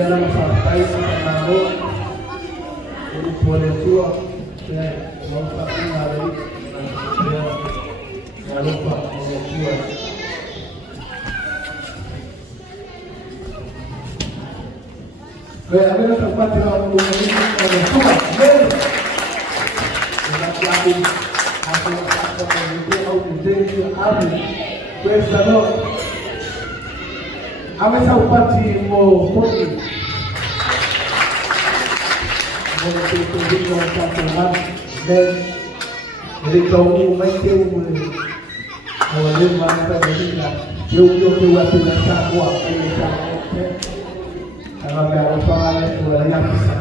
dalam sampai sekarang jadi boleh tua saya mau pakai hari dia kalau pak boleh tua saya ada tempat yang mau ini ada tua dengan lagi hasil apa itu audiensi hari besok amesa upati mo moni mo to dingo sa tuhan then dito mo may teu awale mata dina yo watu na sawa ay sa ang pala wala na sa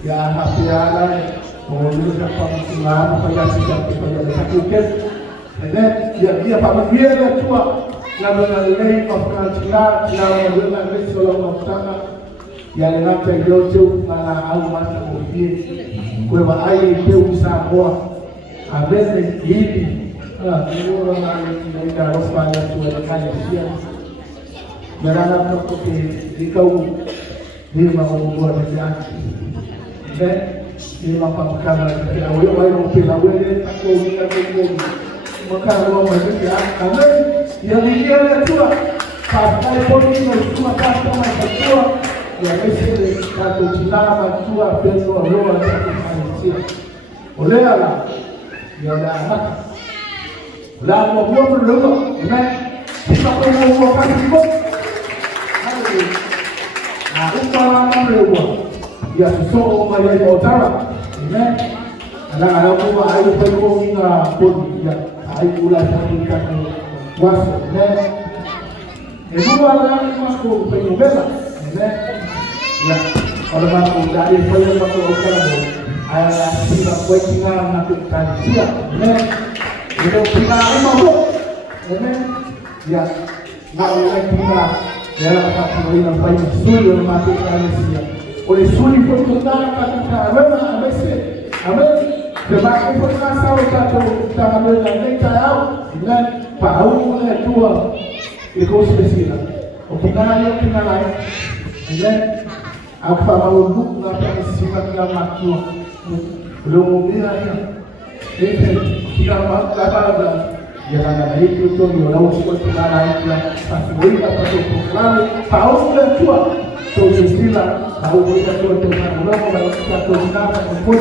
ya hapiala mo sa pangsungan kaya sa kuket and then dia pamilya tua na mengalami pernah na mengalami selama tahun yang nanti jauh mana awal mungkin kau ayah itu usaha abis ini orang yang harus pada tuan kaya berharap untuk kau di mau buat kerjaan dan di mau kamar awal pilawai aku maka orang bekerja karena yang dia tua pasal politik tua pasal tua yang mesti satu cinta tua besok luar Malaysia oleh Allah yang dah lah mau buat berdoa kan kita perlu buat kasih nah upah berdoa ya sesuatu Malaysia utara kan ada buat air perlu ingat pun ya air ulas ikan waso ibu ala masuk penyubela ya kalau masuk dari penyubela masuk ukara ayah tidak boleh tinggal nanti tansia itu tinggal masuk ya nggak boleh tinggal dalam satu bulan banyak sulit masuk tansia oleh sulit pun kita akan kita amen sebab itu asal satu kita ambil dan tahu dengan Paul tua ikut spesial. Opinannya opinan lain. Dan apa mau buku apa sifat yang makhluk belum mungkin itu kita mahu apa jangan ada itu tu yang sifat opinan lain yang pasti apa tu program Paul tua tu spesial Paul tua tu orang orang satu nama pun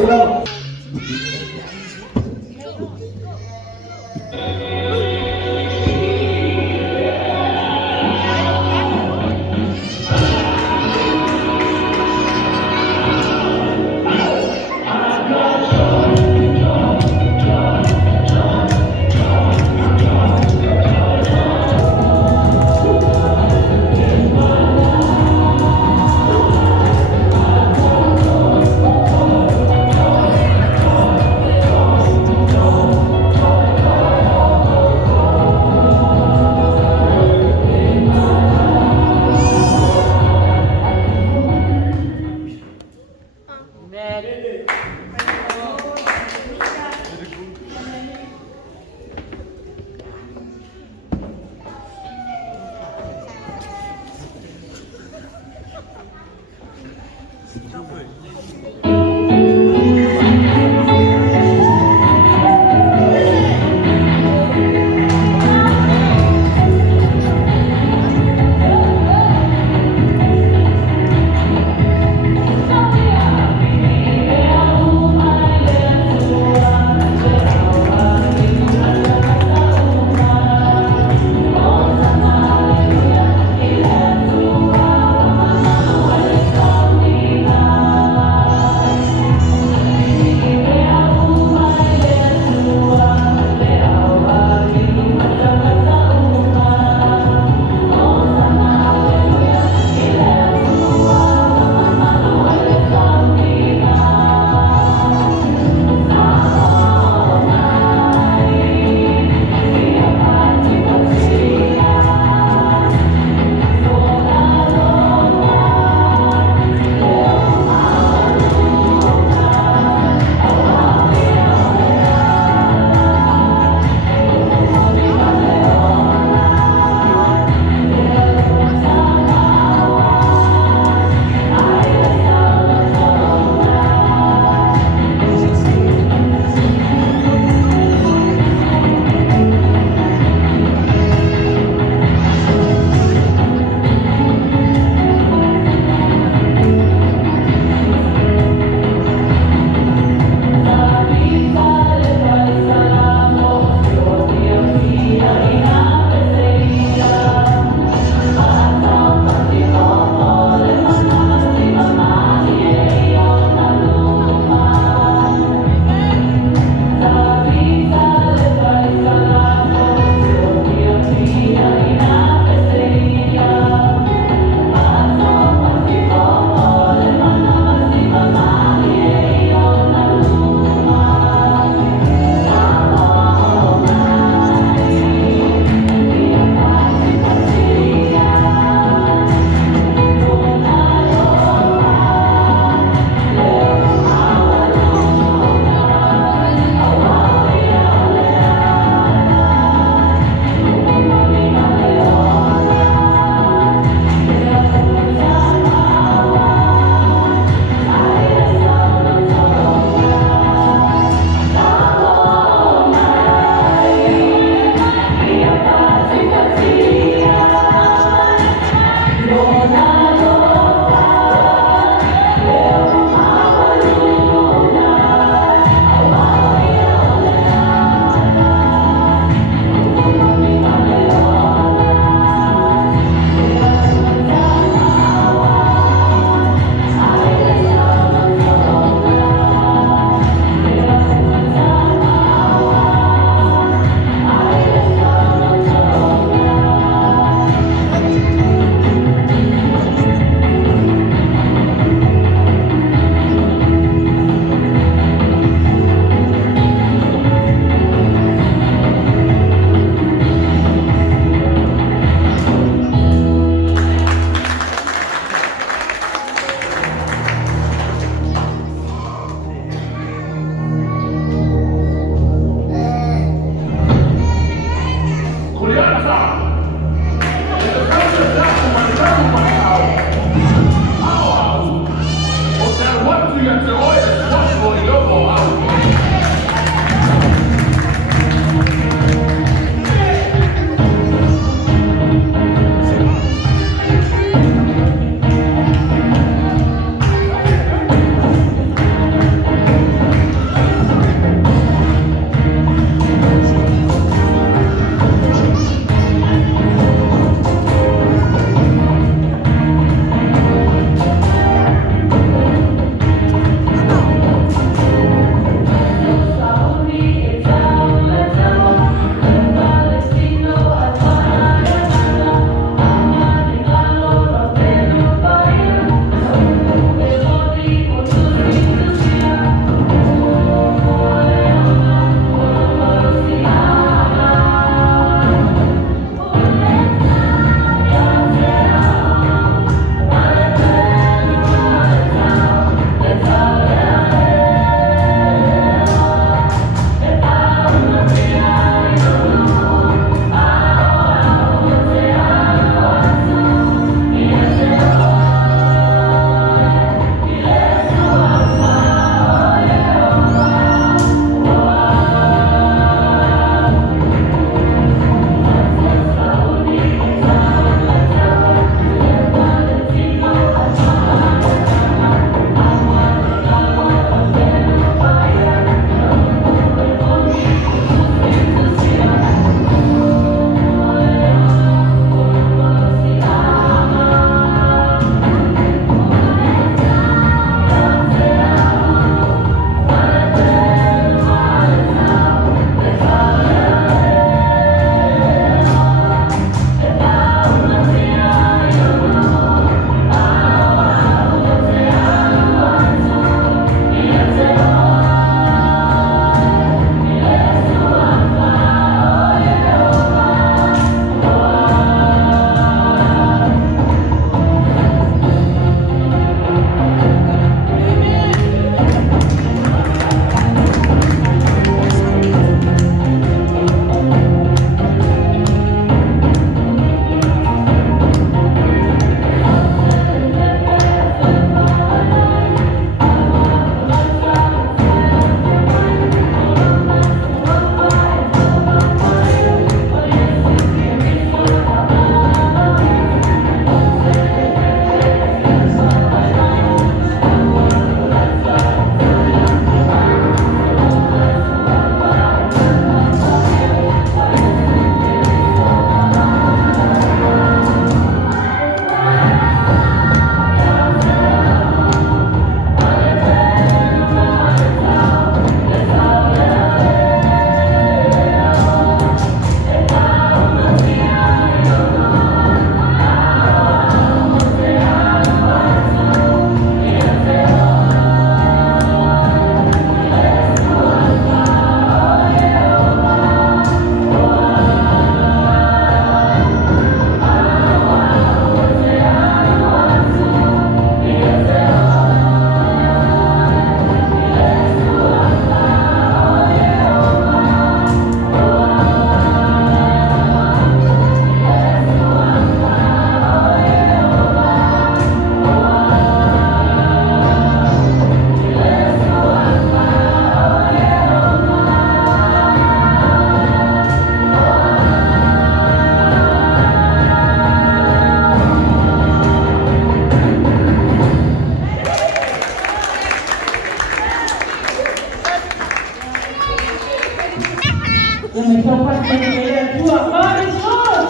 umetoka kuendelea jua. God is good.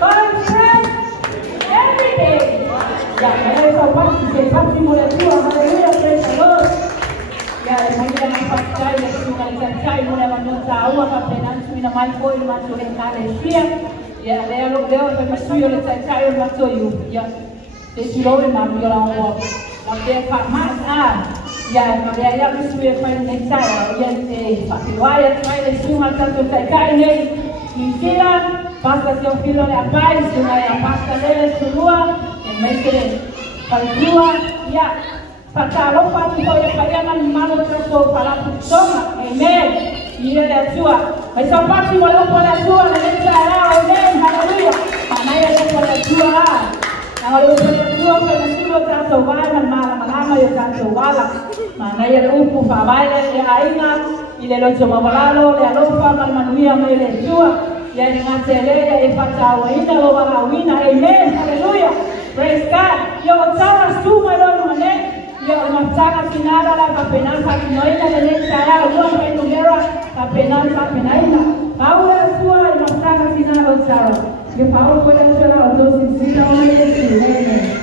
God is great. Every day. Naweza upati kupati mulejua. Hallelujah, praise the Lord. Mwenye napatai ya kuunganizatai mwenye wanyotaua kapenansu ina maiko ili macho lenkaleshia. Leo pemisuyo letaitayo matoyu. Desiroi mamio la uwa. Mabea pamaa. Mabea ya misuyo faini netaya. Pakiwaya tumaile suma tanto taitai nei. Mfila. Pasta sio filo le apai. Suma ya pasta lele sulua. Mesele. Palijua. Patalo pati koye payana ni malo traso para kusoma. Amen. Ile ya jua. Maisa pati walopo la jua na leta yao. Amen. Hallelujah. Manaya lepo la jua. Na walopo la jua kwa nasilo traso wala malama yo traso wala. Manaya lupu fabaya ya aina. Ile locho mabalalo le alofa malmanuia mele jua. Ya ni ngatelea ipata waina lo wala wina. Amen. Hallelujah. Praise God. Yo tawa suma lo mane. Yo mataka sinara la kapenansa kinoina le nexara lo penumera kapenansa penaina. Paula sua mataka sinara sara. Yo Paula puede hacer a los dos sin Amen.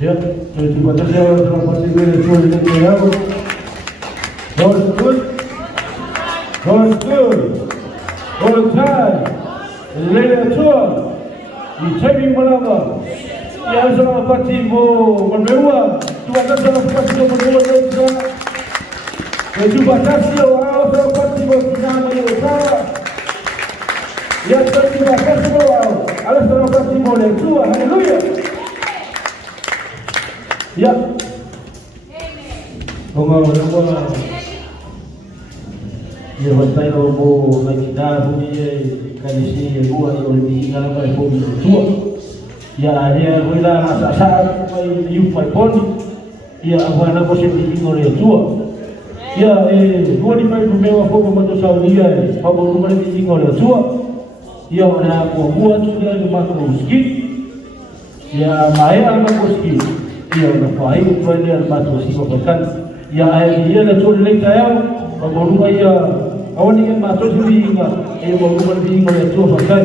Ya, terima kasih orang pasti berjuang dengan kamu. God's good. God's good. All the time. Lele tua. Ichemi malama. Ya sama pati mo memewa. Tuan sama pati mo memewa juga. Juga kasih orang sama pati mo nama Yesus. Ya terima kasih orang. Allah sama pati mo tua. Haleluya. Ya. Amen. Ya batai robo lagi dah punya kanisi buat yang lebih dalam dari pun tua. Ya dia boleh masa saat mai you mai pon. Ya agora você tem que olhar tua. Ya dua di mai mewa fogo matu saudia. Pabo rumah di olhar tua. Ya ora buat sudah matu musik. Ya mai anak musik. Ya ora pai upaya matu sih bahkan. Ya dia le tul le kaya pabo rumah ya awak ni matu sini ingat. Pabo rumah di olhar tua bahkan.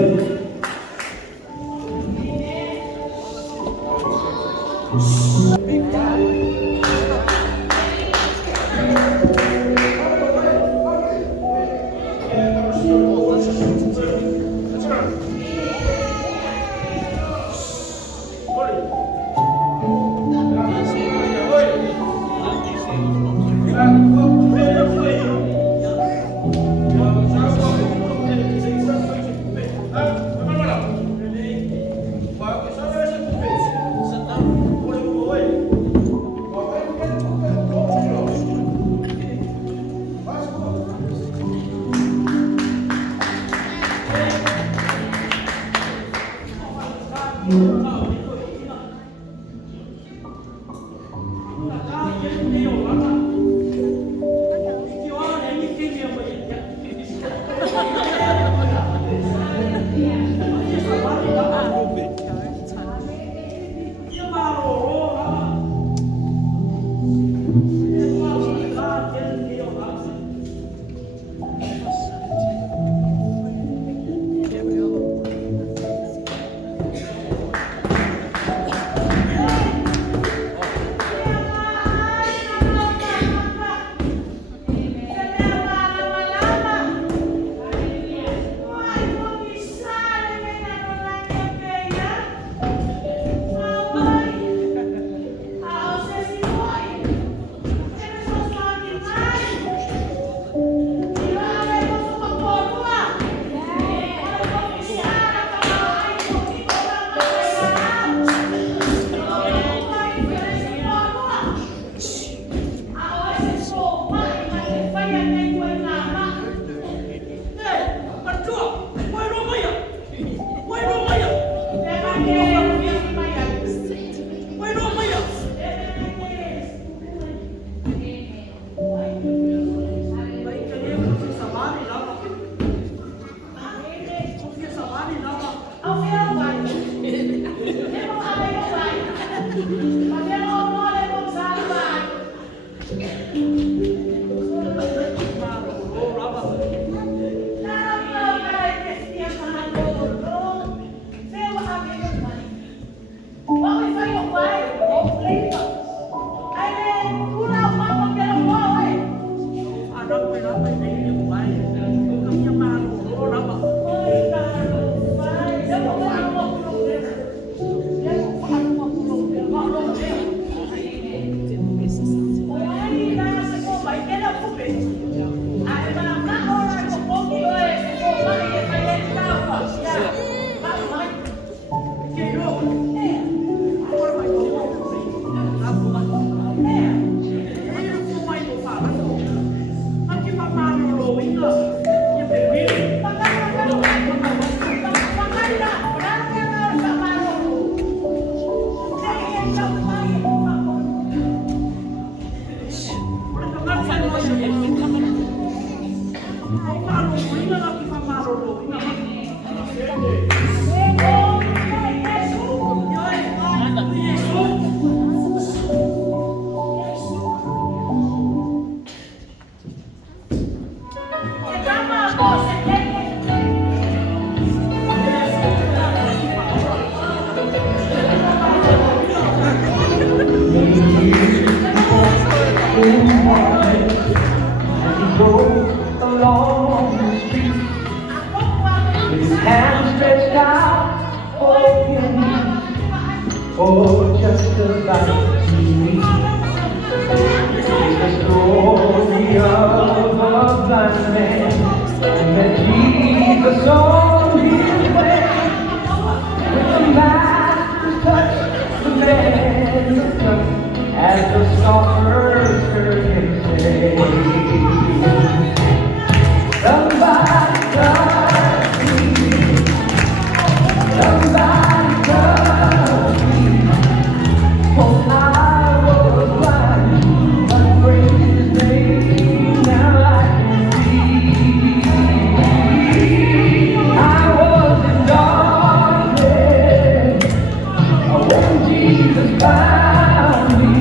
The story of a blind man that Jesus saw his way. When the master touched the man as the scoffers heard him say, somebody touch me, somebody touch me, for I was blind, but praise His name, now I can see. I was in darkness when Jesus found me.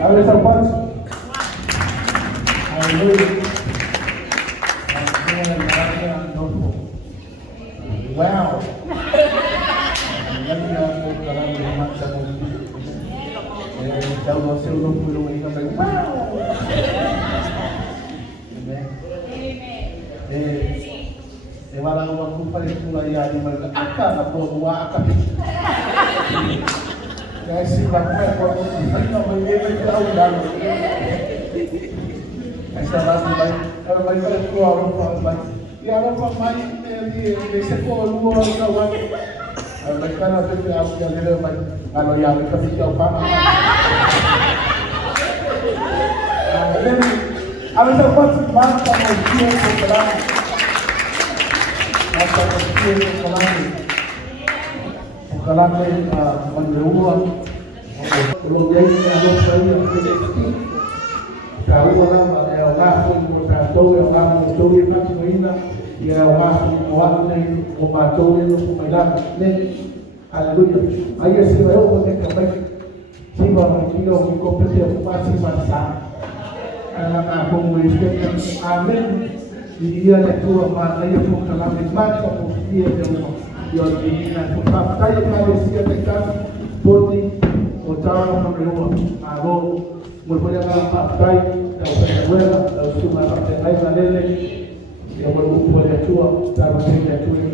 Naweza kwanza. Haleluya. Wow. Lagi aku kalau memang saya tahu saya belum perlu mengingat wow. Walau aku paling mulai ada mereka akan atau dua akan. Kasi bakit ko hindi na may tahu daw. Ay sarap ba? Pero may ko ako pa. Yara pa may sa ko lumo na wan. Ay may kana sa ako ya nila may ano ya kasi ikaw pa. Ano sa pagmamahal sa mga ko Kalame menyeruak, kalau dia ini ada saya yang tahu orang yang orang pun tahu yang orang tahu dia pasti mengira dia orang ni orang tahu dia tu mengira ni, haleluya. Ayat sebab itu kita baik sebab kita kompeten masih masa. Anak aku mengucapkan amin. Dia itu apa ayat pun kalame macam pun dia jauh. Yon ina kupatay tayo siya tekan poti o tayo ng rewa aro mo pala ka patay daw sa wala daw sumarap sa ay nalele yung mo pala tuwa daw sa tuwa